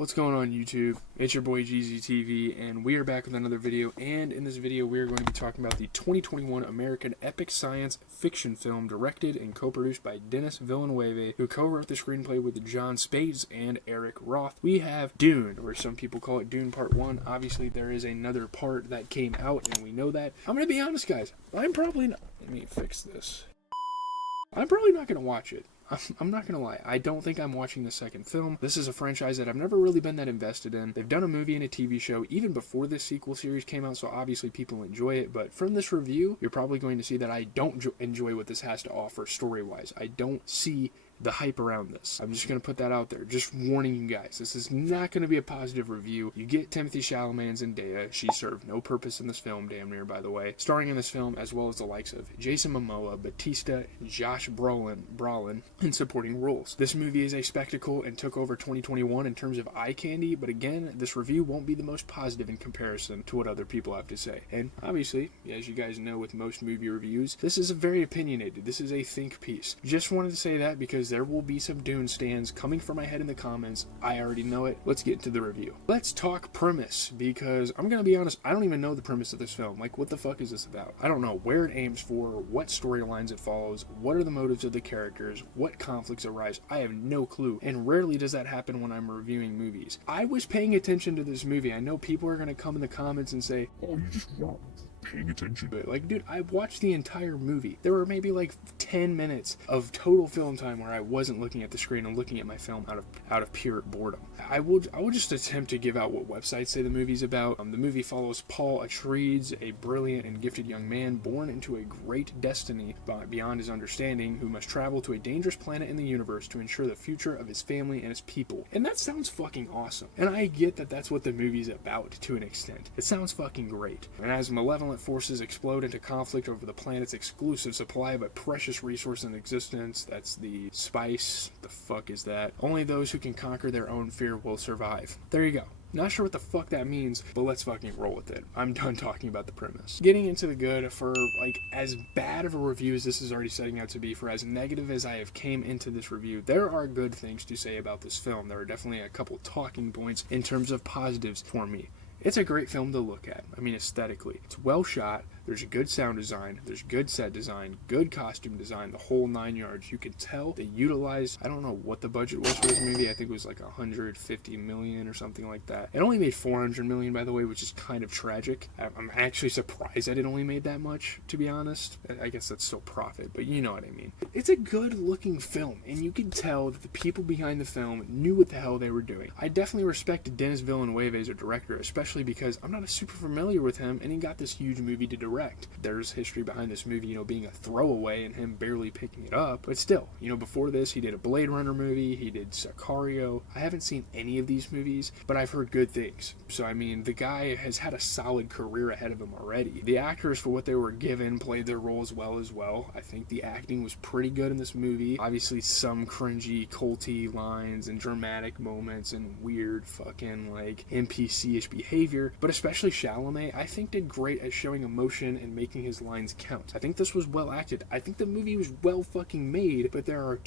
What's going on YouTube? It's your boy GZTV, and we are back with another video, and in this video we are going to be talking about the 2021 American epic science fiction film directed and co-produced by Denis Villeneuve, who co-wrote the screenplay with John Spaihts and Eric Roth. We have Dune, or some people call it Dune Part 1. Obviously there is another part that came out, and we know that. I'm going to be honest, guys. I'm probably not... Let me fix this. I'm probably not going to watch it. I'm not gonna lie, I don't think I'm watching the second film. This is a franchise that I've never really been that invested in. They've done a movie and a TV show even before this sequel series came out, so obviously people enjoy it, but from this review, you're probably going to see that I don't enjoy what this has to offer story-wise. I don't see the hype around this. I'm just going to put that out there. Just warning you guys. This is not going to be a positive review. You get Timothee Chalamet and Zendaya. She served no purpose in this film, damn near, by the way. Starring in this film, as well as the likes of Jason Momoa, Batista, and Josh Brolin in supporting roles. This movie is a spectacle and took over 2021 in terms of eye candy, but again, this review won't be the most positive in comparison to what other people have to say. And obviously, as you guys know with most movie reviews, this is a very opinionated. This is a think piece. Just wanted to say that because there will be some Dune stands coming from my head in the comments. I already know it. Let's get into the review. Let's talk premise, because I'm gonna be honest, I don't even know the premise of this film. Like, what the fuck is this about? I don't know where it aims for, what storylines it follows, what are the motives of the characters, what conflicts arise. I have no clue, and rarely does that happen when I'm reviewing movies. I was paying attention to this movie. I know people are gonna come in the comments and say, "Oh, you just weren't paying attention." Like, dude, I watched the entire movie. There were maybe like 10 minutes of total film time where I wasn't looking at the screen and looking at my film out of pure boredom. I will just attempt to give out what websites say the movie's about. The movie follows Paul Atreides, a brilliant and gifted young man born into a great destiny beyond his understanding, who must travel to a dangerous planet in the universe to ensure the future of his family and his people. And that sounds fucking awesome. And I get that that's what the movie's about to an extent. It sounds fucking great. And as malevolent forces explode into conflict over the planet's exclusive supply of a precious resource in existence, that's the spice. The fuck is that? Only those who can conquer their own fear will survive. There you go. Not sure what the fuck that means, but let's fucking roll with it. I'm done talking about the premise. Getting into the good, for like as bad of a review as this is already setting out to be, for as negative as I have came into this review, there are good things to say about this film. There are definitely a couple talking points in terms of positives for me. It's a great film to look at. I mean, aesthetically. It's well shot. There's a good sound design. There's good set design. Good costume design. The whole 9 yards. You can tell they utilized, I don't know what the budget was for this movie. I think it was like $150 million or something like that. It only made $400 million, by the way, which is kind of tragic. I'm actually surprised that it only made that much, to be honest. I guess that's still profit, but you know what I mean. It's a good looking film, and you can tell that the people behind the film knew what the hell they were doing. I definitely respect Denis Villeneuve as a director, especially because I'm not super familiar with him, and he got this huge movie to direct. There's history behind this movie, being a throwaway and him barely picking it up, but still, before this, he did a Blade Runner movie, he did Sicario. I haven't seen any of these movies, but I've heard good things. So, I mean, the guy has had a solid career ahead of him already. The actors, for what they were given, played their roles well. I think the acting was pretty good in this movie. Obviously, some cringy, culty lines and dramatic moments and weird fucking, like, NPC-ish behavior, but especially Chalamet, I think did great at showing emotion and making his lines count. I think this was well acted. I think the movie was well fucking made, but there are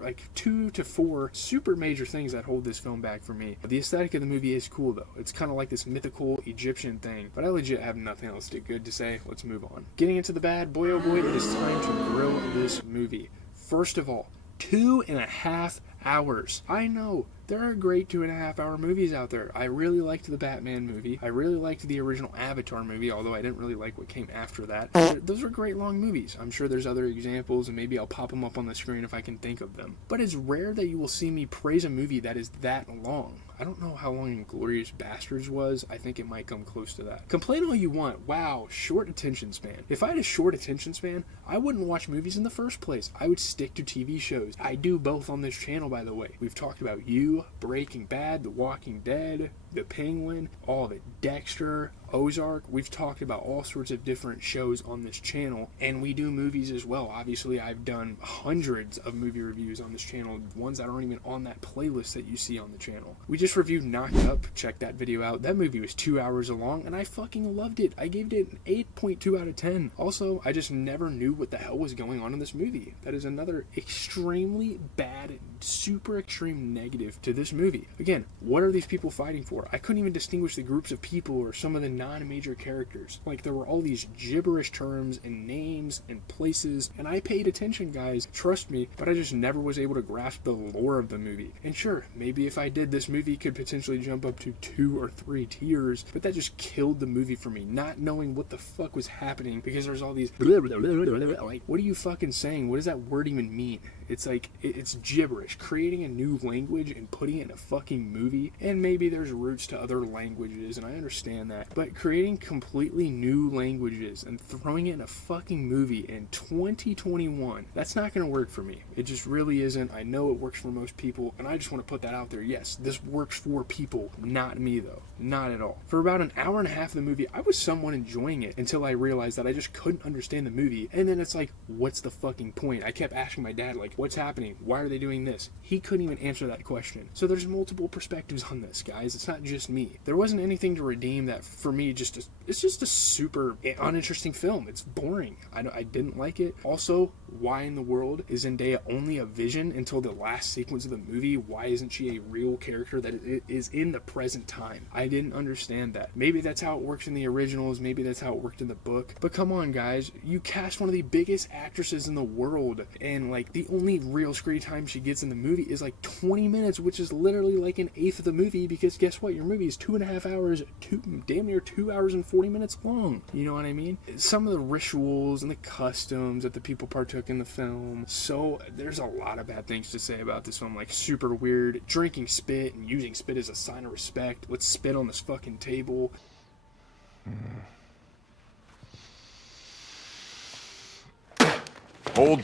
like 2 to 4 super major things that hold this film back for me. The aesthetic of the movie is cool though. It's kind of like this mythical Egyptian thing, but I legit have nothing else good to say. Let's move on. Getting into the bad, boy oh boy, it is time to grill this movie. First of all, 2.5 hours. I know, there are great 2.5 hour movies out there. I really liked the Batman movie. I really liked the original Avatar movie, although I didn't really like what came after that. Those were great long movies. I'm sure there's other examples, and maybe I'll pop them up on the screen if I can think of them. But it's rare that you will see me praise a movie that is that long. I don't know how long Inglourious Basterds was. I think it might come close to that. Complain all you want. Wow, short attention span. If I had a short attention span, I wouldn't watch movies in the first place. I would stick to TV shows. I do both on this channel, by the way. We've talked about You, Breaking Bad, The Walking Dead, The Penguin, all of it. Dexter, Ozark. We've talked about all sorts of different shows on this channel, and we do movies as well. Obviously, I've done hundreds of movie reviews on this channel, ones that aren't even on that playlist that you see on the channel. We just reviewed Knocked Up. Check that video out. That movie was 2 hours long, and I fucking loved it. I gave it an 8.2 out of 10. Also, I just never knew what the hell was going on in this movie. That is another extremely bad, super extreme negative to this movie. Again, what are these people fighting for? I couldn't even distinguish the groups of people or some of the non-major characters. Like, there were all these gibberish terms and names and places, and I paid attention, guys, trust me, but I just never was able to grasp the lore of the movie. And sure, maybe if I did, this movie could potentially jump up to 2 or 3 tiers, but that just killed the movie for me, not knowing what the fuck was happening, because there's all these like, what are you fucking saying? What does that word even mean? It's like, it's gibberish. Creating a new language and putting it in a fucking movie, and maybe there's roots to other languages, and I understand that, but creating completely new languages and throwing it in a fucking movie in 2021, that's not gonna work for me. It just really isn't. I know it works for most people, and I just want to put that out there. Yes, this works for people, not me though. Not at all. For about an hour and a half of the movie, I was somewhat enjoying it until I realized that I just couldn't understand the movie, and then it's like, what's the fucking point? I kept asking my dad, like, what's happening? Why are they doing this? He couldn't even answer that question. So there's multiple perspectives on this, guys. It's not just me. There wasn't anything to redeem that for me. It's just a super uninteresting film. It's boring. I didn't like it. Also, why in the world is Zendaya only a vision until the last sequence of the movie? Why isn't she a real character that is in the present time? I didn't understand that. Maybe that's how it works in the originals. Maybe that's how it worked in the book. But come on, guys. You cast one of the biggest actresses in the world, and like the only real screen time she gets in the movie is like 20 minutes, which is literally like an eighth of the movie, because guess what? Your movie is 2.5 hours, damn near 2 hours and 40 minutes long. You know what I mean? Some of the rituals and the customs that the people partook in the film. So there's a lot of bad things to say about this film, like super weird, drinking spit and using spit as a sign of respect. Let's spit on this fucking table. Hold.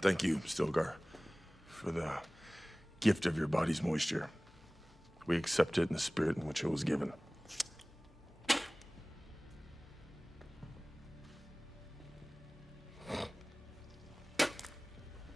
Thank you, Stilgar, for the gift of your body's moisture. We accept it in the spirit in which it was given.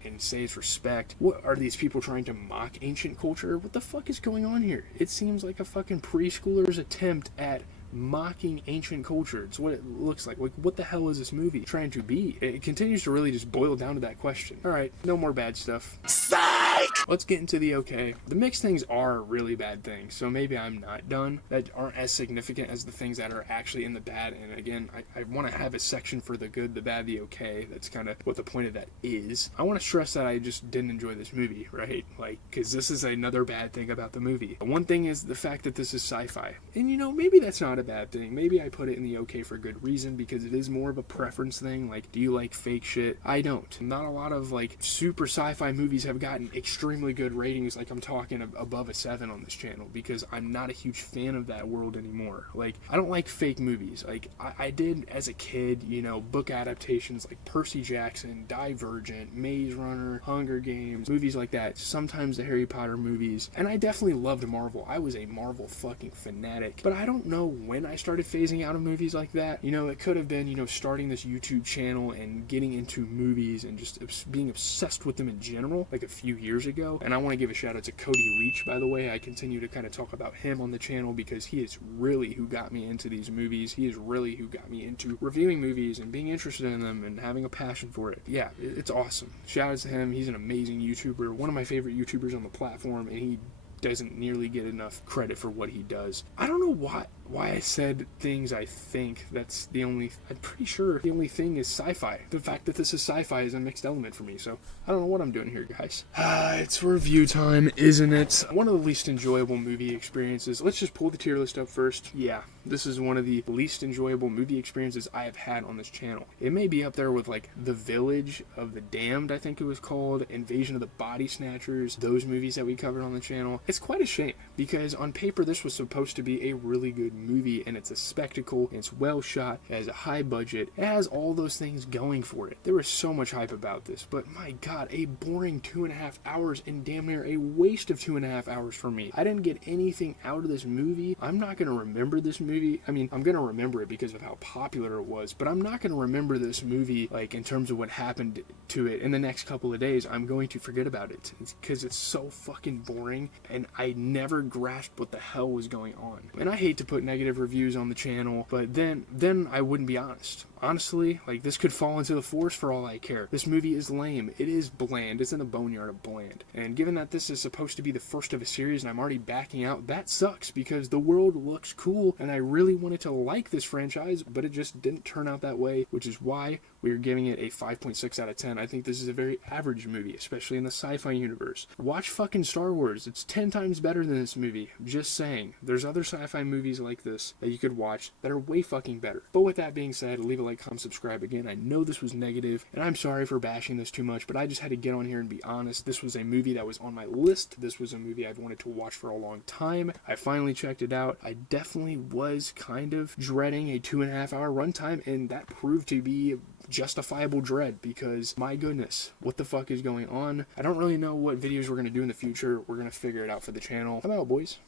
And says respect. What are these people trying to mock ancient culture? What the fuck is going on here? It seems like a fucking preschooler's attempt at mocking ancient culture. It's what it looks like. Like, what the hell is this movie trying to be? It continues to really just boil down to that question. Alright, no more bad stuff. Psych! Let's get into the okay. The mixed things are really bad things, so maybe I'm not done. That aren't as significant as the things that are actually in the bad, and again, I want to have a section for the good, the bad, the okay. That's kind of what the point of that is. I want to stress that I just didn't enjoy this movie, right? Like, because this is another bad thing about the movie. One thing is the fact that this is sci-fi. And you know, maybe that's not a bad thing. Maybe I put it in the okay for good reason, because it is more of a preference thing. Like, do you like fake shit? I don't. Not a lot of like super sci-fi movies have gotten extremely good ratings. Like, I'm talking above a 7 on this channel, because I'm not a huge fan of that world anymore. Like, I don't like fake movies. Like, I did as a kid, you know, book adaptations like Percy Jackson, Divergent, Maze Runner, Hunger Games, movies like that. Sometimes the Harry Potter movies. And I definitely loved Marvel. I was a Marvel fucking fanatic. But I don't know when I started phasing out of movies like that. You know, it could have been, you know, starting this YouTube channel and getting into movies and just being obsessed with them in general, like a few years ago. And I want to give a shout out to Cody Leach, by the way. I continue to kind of talk about him on the channel, because he is really who got me into these movies. He is really who got me into reviewing movies and being interested in them and having a passion for it. Yeah, it's awesome. Shout out to him. He's an amazing YouTuber, one of my favorite YouTubers on the platform, and he doesn't nearly get enough credit for what he does. I don't know why I said things I think. That's the only, I'm pretty sure the only thing is sci-fi. The fact that this is sci-fi is a mixed element for me, so I don't know what I'm doing here, guys. It's review time, isn't it? One of the least enjoyable movie experiences. Let's just pull the tier list up first. Yeah, this is one of the least enjoyable movie experiences I have had on this channel. It may be up there with like The Village of the Damned, I think it was called, Invasion of the Body Snatchers, those movies that we covered on the channel. It's quite a shame, because on paper this was supposed to be a really good movie, and it's a spectacle, and it's well shot, it has a high budget, it has all those things going for it. There was so much hype about this, but my god, a boring 2.5 hours, and damn near a waste of 2.5 hours for me. I didn't get anything out of this movie. I'm not going to remember this movie. I mean, I'm going to remember it because of how popular it was, but I'm not going to remember this movie, like, in terms of what happened to it in the next couple of days. I'm going to forget about it because it's so fucking boring, and I never grasped what the hell was going on. And I hate to put negative reviews on the channel, but then I wouldn't be honest. Honestly, like, this could fall into the Force for all I care. This movie is lame. It is bland. It's in the boneyard of bland. And given that this is supposed to be the first of a series and I'm already backing out, that sucks because the world looks cool and I really wanted to like this franchise, but it just didn't turn out that way, which is why we are giving it a 5.6 out of 10. I think this is a very average movie, especially in the sci-fi universe. Watch fucking Star Wars. It's 10 times better than this movie. Just saying. There's other sci-fi movies like this that you could watch that are way fucking better. But with that being said, leave a like, comment, subscribe again. I know this was negative, and I'm sorry for bashing this too much, but I just had to get on here and be honest. This was a movie that was on my list. This was a movie I've wanted to watch for a long time. I finally checked it out. I definitely was kind of dreading a 2.5 hour runtime, and that proved to be justifiable dread because, my goodness, what the fuck is going on? I don't really know what videos we're going to do in the future. We're going to figure it out for the channel. I'm out, boys.